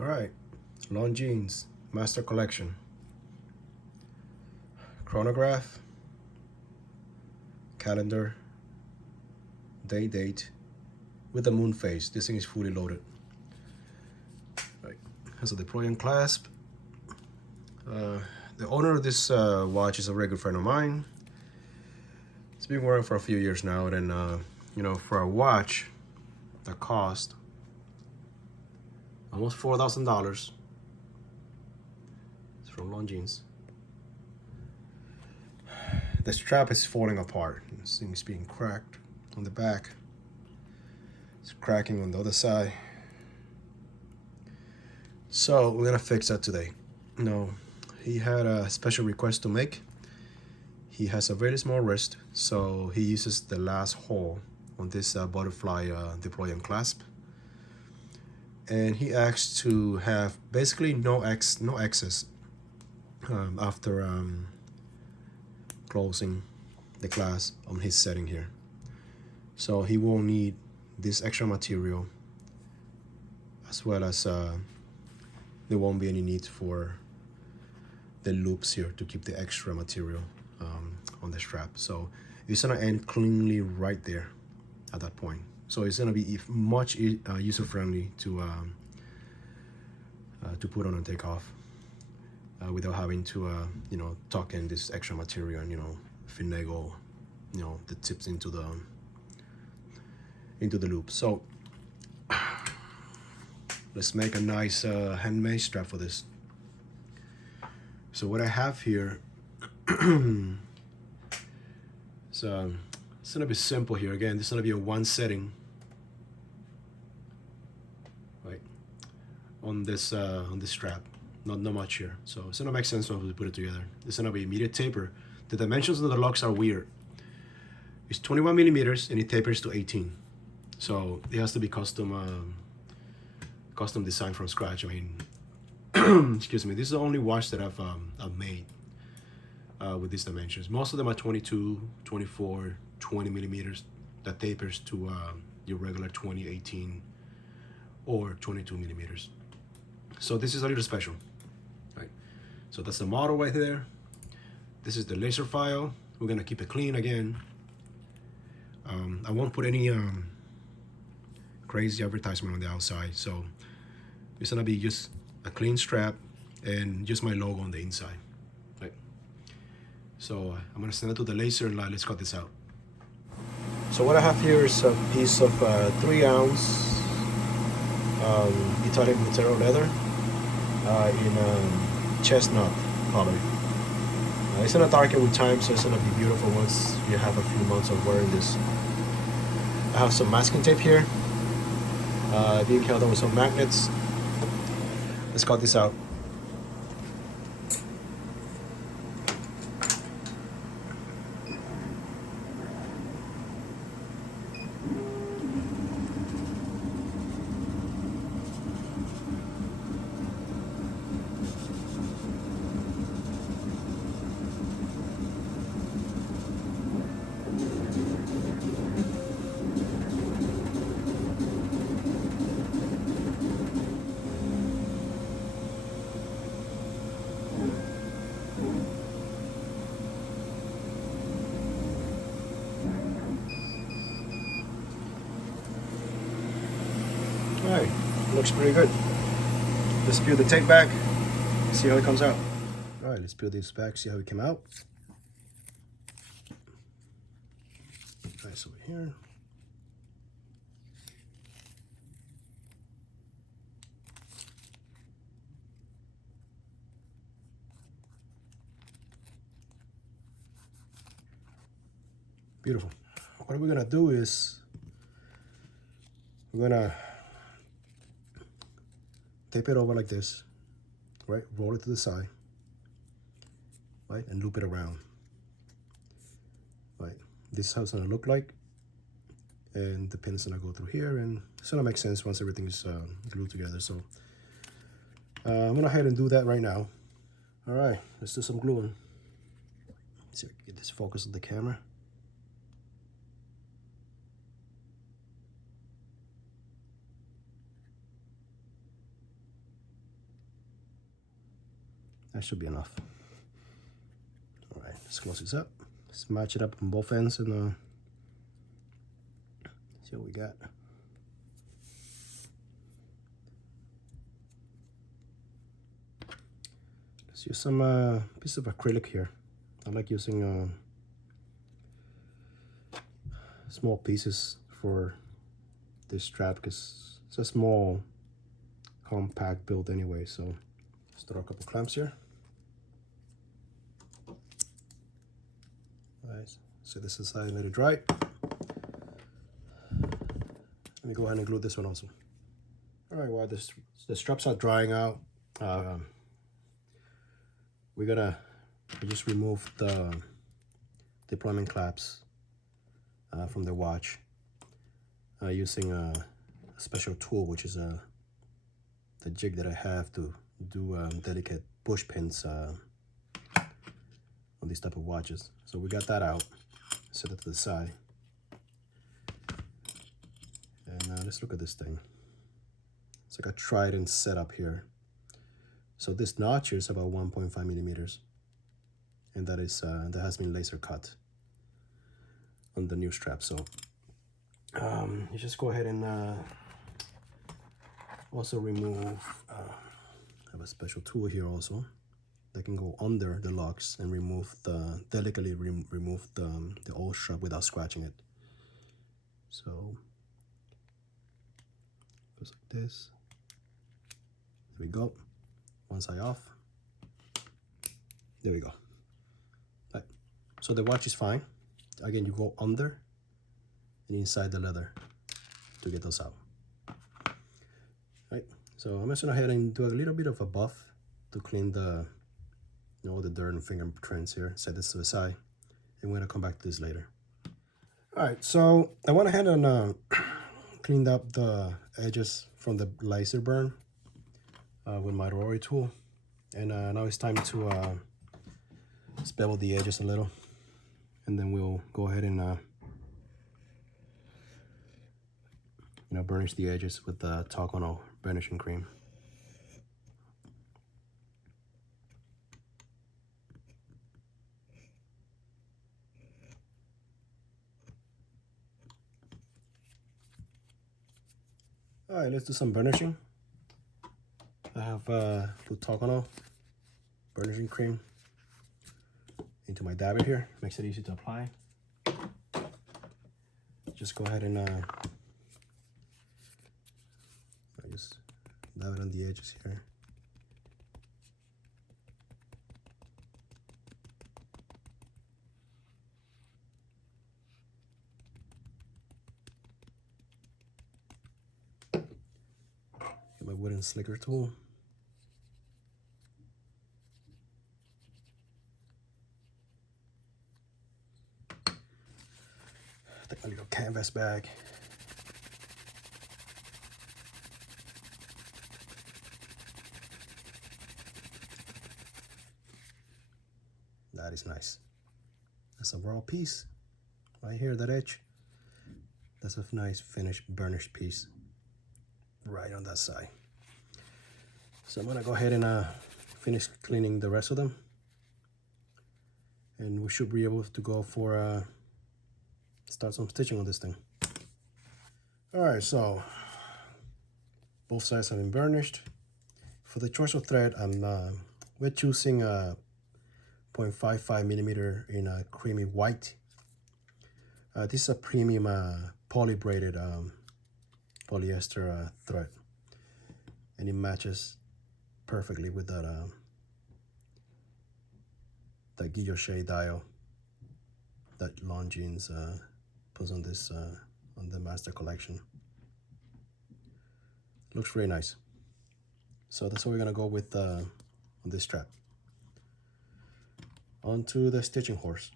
All right, Longines Master Collection. Chronograph, calendar, date, with the moon phase. This thing is fully loaded. Right, has a deploying clasp. The owner of this watch is a very good friend of mine. It's been wearing for a few years now, and you know, for a watch that cost almost $4,000. It's from Longines. The strap is falling apart. This thing is being cracked on the back. It's cracking on the other side. So we're gonna fix that today. No, he had a special request to make. He has a very small wrist, so he uses the last hole on this butterfly deploying clasp. And he asked to have basically no excess after closing the clasp on his setting here. So he won't need this extra material, as well as there won't be any need for the loops here to keep the extra material on the strap. So it's gonna end cleanly right there at that point. So it's gonna be much user-friendly to put on and take off without having to you know, tuck in this extra material and, you know, finagle, you know, the tips into the loop. So let's make a nice handmade strap for this. So what I have here, so it's gonna be simple here. Again, this is gonna be a one setting, right, on this strap. Not much here, so it's gonna make sense when we put it together. It's gonna be immediate taper. The dimensions of the locks are weird. It's 21 millimeters and it tapers to 18. So it has to be custom designed from scratch. I mean, excuse me. This is the only watch that I've made with these dimensions. Most of them are 22, 24, 20 millimeters that tapers to your regular 20, 18, or 22 millimeters. So this is a little special, right? So that's the model right there. This is the laser file. We're gonna keep it clean again. I won't put any crazy advertisement on the outside, so it's gonna be just a clean strap and just my logo on the inside, right? So I'm gonna send it to the laser and let's cut this out. So what I have here is a piece of 3-ounce Italian Buttero Leather in chestnut color. It's gonna darken with time, so it's gonna be beautiful once you have a few months of wearing this. I have some masking tape here, being held on with some magnets. Let's cut this out. Alright, looks pretty good. Let's peel the tape back, see how it comes out. Alright, let's peel this back, see how it came out. Nice over here. Beautiful. What we're gonna do is we're gonna tape it over like this, right? Roll it to the side, right? And loop it around, right? This is how it's gonna look like. And the pin's gonna go through here, and it's gonna make sense once everything is glued together. So I'm gonna go ahead and do that right now. All right, let's do some gluing. Let's see if I can get this focus on the camera. That should be enough. All right, let's close this up. Let's match it up on both ends and see what we got. Let's use some piece of acrylic here. I like using small pieces for this strap because it's a small compact build anyway. So let's throw a couple clamps here. Nice. So this is side, let it dry. Let me go ahead and glue this one also. All right, while the straps are drying out, we just remove the deployment clasps from the watch using a special tool, which is the jig that I have to do delicate push pins on these type of watches. So we got that out, set it to the side. And let's look at this thing. It's like a trident setup here. So this notch is about 1.5 millimeters, and that has been laser cut on the new strap. So you just go ahead and also remove. I have a special tool here also that can go under the locks and delicately remove the old strap without scratching it. So goes like this. There we go. One side off. There we go. Right. So the watch is fine. Again, you go under and inside the leather to get those out. Right. So I'm just gonna go ahead and do a little bit of a buff to clean all the dirt and fingerprints here. Set this to the side, and we're gonna come back to this later. All right. So I went ahead and cleaned up the edges from the laser burn with my rotary tool, and now it's time to bevel the edges a little, and then we'll go ahead and burnish the edges with the Tokonole burnishing cream. All right, let's do some burnishing. I have Tokonole burnishing cream into my dabber here. Makes it easy to apply. Just go ahead and I just dab it on the edges here. Get my wooden slicker tool. Take my little canvas bag. That is nice. That's a raw piece right here, that edge. That's a nice finished burnished piece right on that side. So I'm gonna go ahead and finish cleaning the rest of them, and we should be able to go for start some stitching on this thing. All right, so both sides have been burnished. For the choice of thread, we're choosing 0.55 millimeter in a creamy white. This is a premium polybraided polyester thread, and it matches perfectly with that guilloche dial that Longines puts on this on the master collection. Looks really nice. So that's what we're gonna go with on this strap. Onto the stitching horse.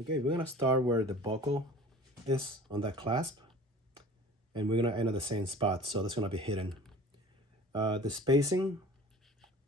Okay, we're gonna start where the buckle is on that clasp, and we're gonna end at the same spot, so that's gonna be hidden. The spacing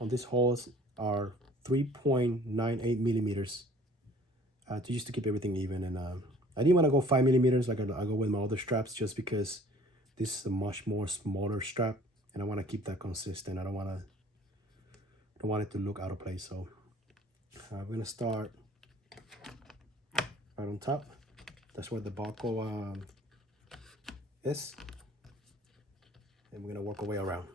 on these holes are 3.98 millimeters just to keep everything even. And I didn't want to go 5 millimeters like I go with my other straps, just because this is a much more smaller strap, and I want to keep that consistent. I don't want to don't want it to look out of place. So we're gonna start right on top. That's where the buckle is, and we're gonna work our way around.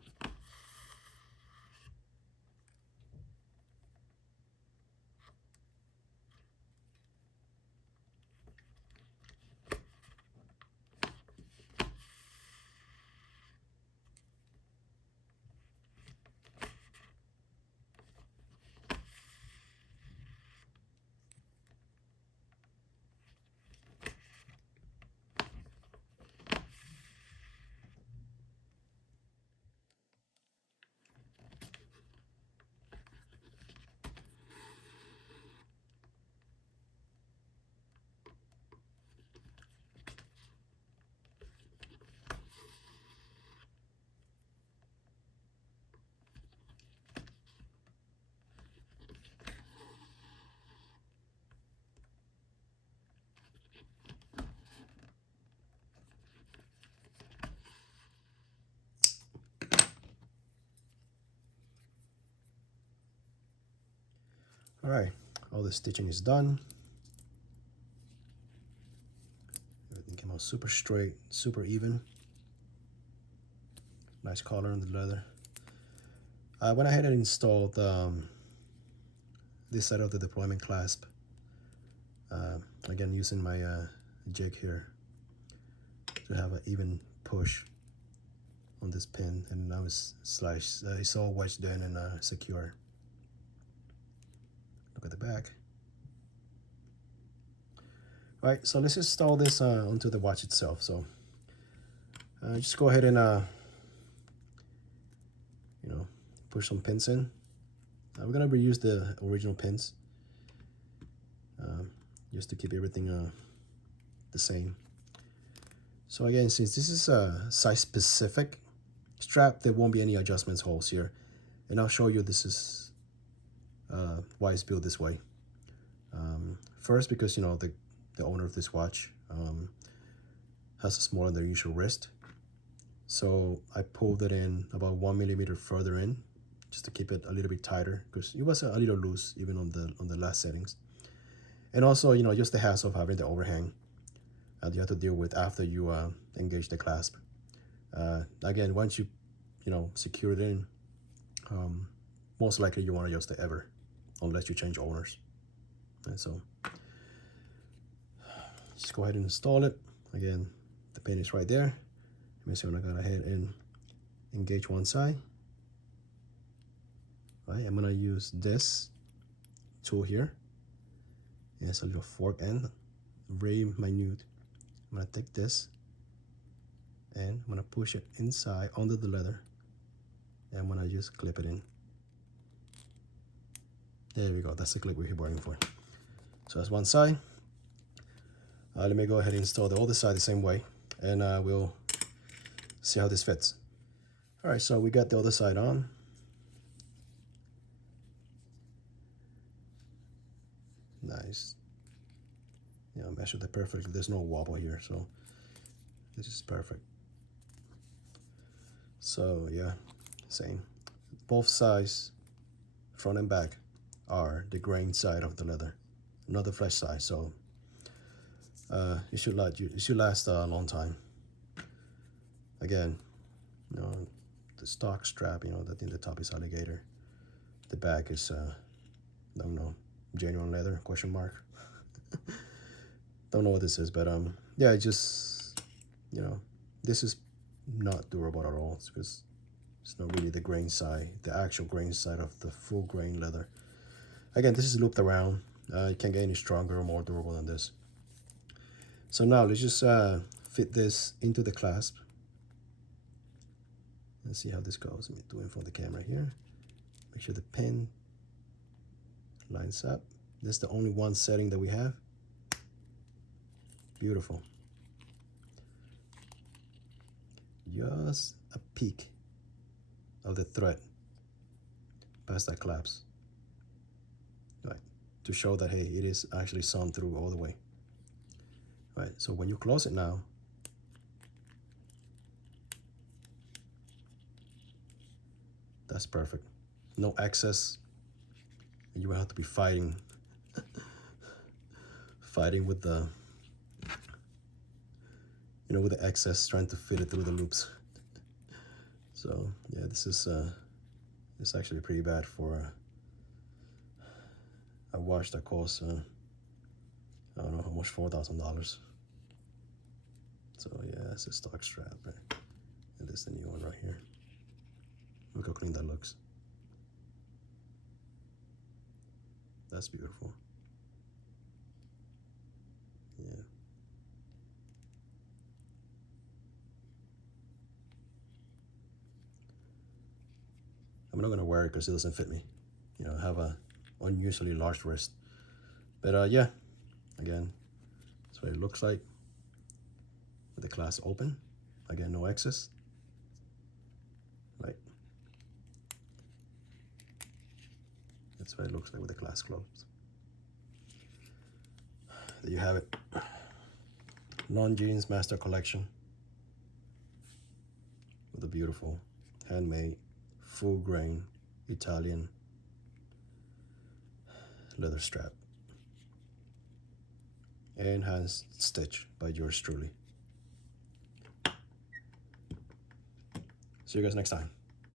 All right, all the stitching is done. Everything came out super straight, super even. Nice color on the leather. I went ahead and installed this side of the deployment clasp. Again, using my jig here to have an even push on this pin, and now it's all wedged in and secure. Look at the back. All right, so let's install this onto the watch itself. So just go ahead and you know, push some pins in. We're gonna reuse the original pins just to keep everything the same. So again, since this is a size specific strap, there won't be any adjustments holes here, and I'll show you this is why it's built this way. First, because you know the owner of this watch has a smaller than their usual wrist, so I pulled it in about 1 millimeter further in just to keep it a little bit tighter, because it was a little loose even on the last settings. And also, you know, just the hassle of having the overhang that you have to deal with after you engage the clasp. Again, once you know, secure it in, most likely you want to adjust it ever, unless you change owners. And so just go ahead and install it. Again, the pin is right there. Let me see when I go ahead and engage one side. All right, I'm gonna use this tool here. It's a little fork end, very minute. I'm gonna take this and I'm gonna push it inside under the leather, and I'm gonna just clip it in. There we go, that's the clip we're burning for. So that's one side. Let me go ahead and install the other side the same way, and we'll see how this fits. All right, so we got the other side on. Nice. Yeah, measured it perfectly. There's no wobble here, so this is perfect. So yeah, same. Both sides, front and back, are the grain side of the leather, not the flesh side. So it should last a long time. Again, you know, the stock strap, you know, that in the top is alligator. The back is I don't know, genuine leather, question mark. Don't know what this is, but yeah, it just, you know, this is not durable at all. It's because it's not really the grain side, the actual grain side of the full grain leather. Again, this is looped around. It can't get any stronger or more durable than this. So now let's just fit this into the clasp. Let's see how this goes. Let me do it in front of the camera here. Make sure the pin lines up. This is the only one setting that we have. Beautiful. Just a peek of the thread past that clasp, right, to show that, hey, it is actually sewn through all the way. Right, so when you close it now, that's perfect. no excess, and you will have to be fighting with the, you know, with the excess, trying to fit it through the loops. So yeah, this is it's actually pretty bad for a watch that costs I don't know how much, $4,000. So yeah, it's a stock strap, right? And this is the new one right here. Look how clean that looks. That's beautiful. Yeah. I'm not gonna wear it because it doesn't fit me. You know, I have a unusually large wrist. But yeah, again, that's what it looks like with the clasp open. Again, no excess. Right. That's what it looks like with the clasp closed. There you have it. Longines Master Collection with a beautiful handmade, full grain Italian leather strap and hand stitched by yours truly. See you guys next time.